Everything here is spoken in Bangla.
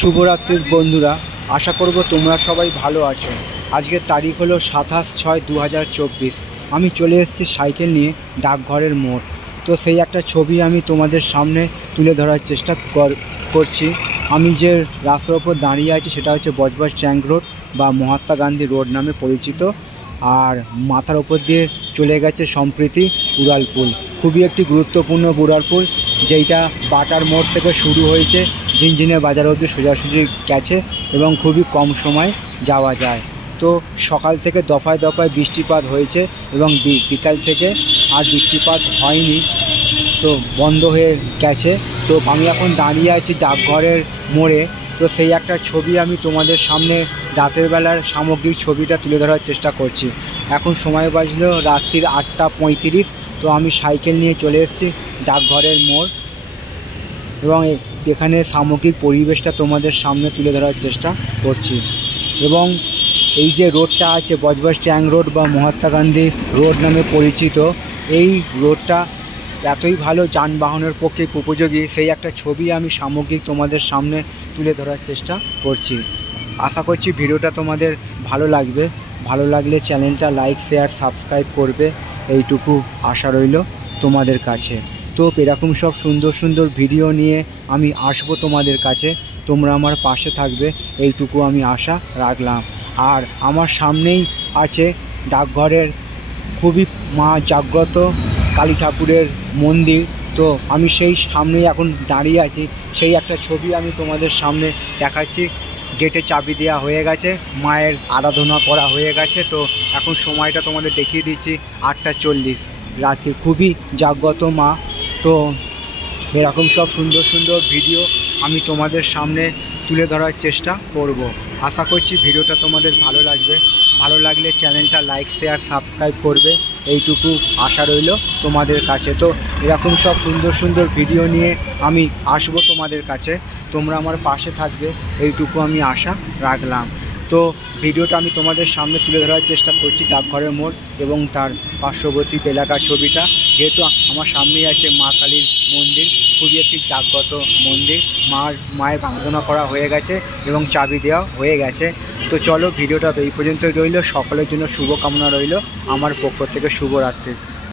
শুভরাত্রির বন্ধুরা, আশা করব তোমরা সবাই ভালো আছো। আজকের তারিখ হলো 27/6/2024। আমি চলে এসেছি সাইকেল নিয়ে ডাকঘরের মোড়। তো সেই একটা ছবি আমি তোমাদের সামনে তুলে ধরার চেষ্টা করছি। আমি যে রাস্তার ওপর দাঁড়িয়ে আছি সেটা হচ্ছে বজবজ ট্যাঙ্ক রোড বা মহাত্মা গান্ধী রোড নামে পরিচিত। আর মাথার ওপর দিয়ে চলে গেছে সম্প্রীতি উড়ালপুল, খুবই একটি গুরুত্বপূর্ণ উড়ালপুল, যেইটা বাটার মোড় থেকে শুরু হয়েছে, ঝিনঝিনে বাজার অবধি সোজাসুজি গেছে এবং খুবই কম সময় যাওয়া যায়। তো সকাল থেকে দফায় দফায় বৃষ্টিপাত হয়েছে এবং বিকাল থেকে আর বৃষ্টিপাত হয়নি, তো বন্ধ হয়ে গেছে। তো আমি এখন দাঁড়িয়ে আছি ডাকঘরের মোড়ে। তো সেই একটা ছবি আমি তোমাদের সামনে রাতের বেলার সামগ্রিক ছবিটা তুলে ধরার চেষ্টা করছি। এখন সময় বাজলো রাত্রির 8:35। তো আমি সাইকেল নিয়ে চলে এসেছি ডাকঘরের মোড় এবং এখানে সামগ্রিক পরিবেশটা তোমাদের সামনে তুলে ধরার চেষ্টা করছি। এবং এই যে রোডটা আছে বজবজ ট্যাঙ্ক রোড বা মহাত্মা গান্ধী রোড নামে পরিচিত, এই রোডটা এতই ভালো, যানবাহনের পক্ষে উপযোগী, সেই একটা ছবি আমি সামগ্রিক তোমাদের সামনে তুলে ধরার চেষ্টা করছি। আশা করছি ভিডিওটা তোমাদের ভালো লাগবে। ভালো লাগলে চ্যানেলটা লাইক, শেয়ার, সাবস্ক্রাইব করবে, এইটুকু আশা রইল তোমাদের কাছে। তো এরকম সব সুন্দর সুন্দর ভিডিও নিয়ে আমি আসবো তোমাদের কাছে, তোমরা আমার পাশে থাকবে, এইটুকু আমি আশা রাখলাম। আর আমার সামনেই আছে ডাকঘরের খুবই মা জাগ্রত কালী ঠাকুরের মন্দির। তো আমি সেই সামনেই এখন দাঁড়িয়ে আছি, সেই একটা ছবি আমি তোমাদের সামনে দেখাচ্ছি। গেটে চাবি দেওয়া হয়ে গেছে, মায়ের আরাধনা করা হয়ে গেছে। তো এখন সময়টা তোমাদের দেখিয়ে দিচ্ছি 8:40 রাতে, খুবই জাগ্রত মা। তো এরকম সব সুন্দর সুন্দর ভিডিও আমি তোমাদের সামনে তুলে ধরার চেষ্টা করব। আশা করছি ভিডিওটা তোমাদের ভালো লাগবে। ভালো লাগলে চ্যানেলটা লাইক, শেয়ার, সাবস্ক্রাইব করবে, এইটুকু আশা রইল তোমাদের কাছে। তো এরকম সব সুন্দর সুন্দর ভিডিও নিয়ে আমি আসবো তোমাদের কাছে, তোমরা আমার পাশে থাকবে, এইটুকু আমি আশা রাখলাম। তো ভিডিওটা আমি তোমাদের সামনে তুলে ধরার চেষ্টা করছি ডাকঘরের মোড় এবং তার পার্শ্ববর্তী এলাকার ছবিটা। যেহেতু আমার সামনেই আছে মা কালীর মন্দির, খুবই একটি জাগ্রত মন্দির, মায়ের আরাধনা করা হয়ে গেছে এবং চাবি দেওয়া হয়ে গেছে। তো চলো ভিডিওটা এই পর্যন্তই রইল। সকলের জন্য শুভকামনা রইল আমার পক্ষ থেকে। শুভরাত্রি।